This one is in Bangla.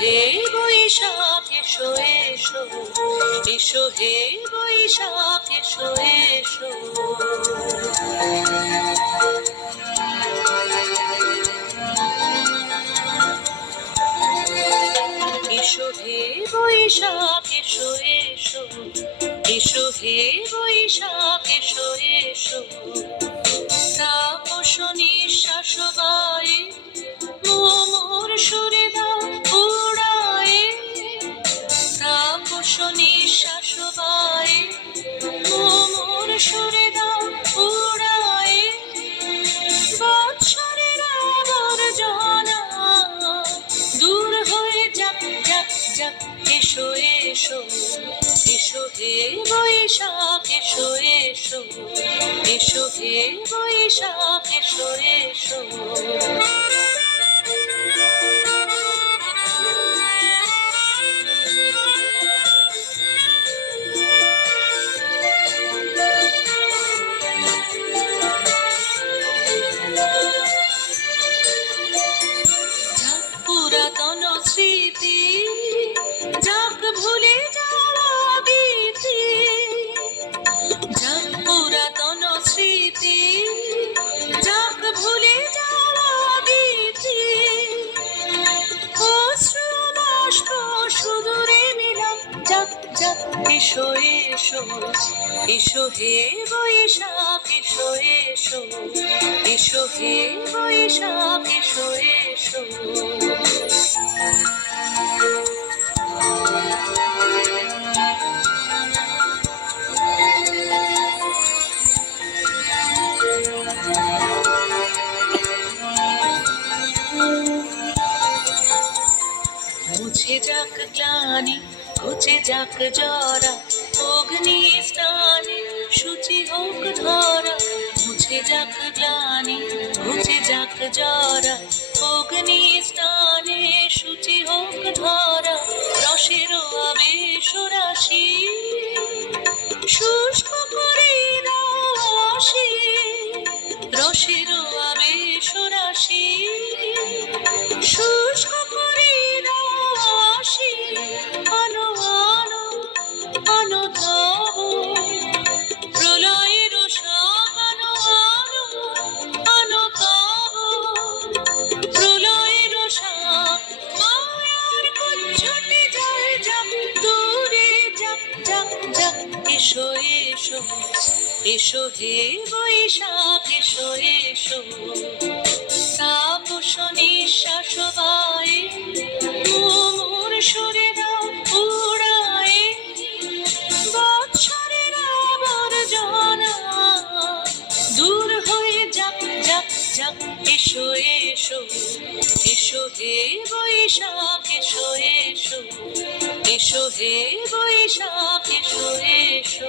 হে বৈশাখ এসো এসো, এসো হে বৈশাখ এসো এসো। এসো হে বৈশাখ এসো এসো, এসো হে বৈশাখ এসো এসো। তাপস নিঃশ্বাস বায়ে মোর সুরে দাও উড়ায়ে, তাপস নিঃশ্বাস বায়ে মোর সুরে দাও উড়ায়ে। বৎসরের আবর্জনা দূর হয়ে যাক যাক যাক, এসো এসো, এসো হে বৈশাখ এসো এসো, এসো হে বৈশাখ এসো এসো। পুরাতন স্মৃতি যাক ভুলে যাওয়া গীতি, যাক পুরাতন স্মৃতি যাক ভুলে যাওয়া গীতি। অশ্রু বাষ্প সুদূরে মিলাম যাক যাক, এসো এসো, এসো হে বৈশাখ এসো এসো, এসো হে বৈশাখ এসো এসো। মুছে যাক গ্লানি ঘুচে যাক জরা, অগ্নি স্নানে শুচি হোক ধরা। মুছে যাক গ্লানি ঘুচে যাক জরা, অগ্নি স্নানে শুচি হোক ধরা। রসের আবেশ রাশি শুষ্ক করে দাও আসি, রসের আবেশ রাশি শুষ্ক করে দাও আসি। আনো আনো আনো তব প্রলয়ের শাক, আনো আনো আনো তব প্রলয়ের শাক। মায়ার কুজ্ঝটে যায় যাক দূরে যাক যাক যাক, এসো এসো, এসো হে বৈশাখ এসো এসো। তাপস নিঃশ্বাস বায়ে মোর সুরে দাও উড়ায়ে। বৎসরের আবর্জনা দূর হয়ে যাক যাক যাক, এসো এসো, এসো হে বৈশাখ এসো এসো, এসো হে বৈশাখ এসো এসো।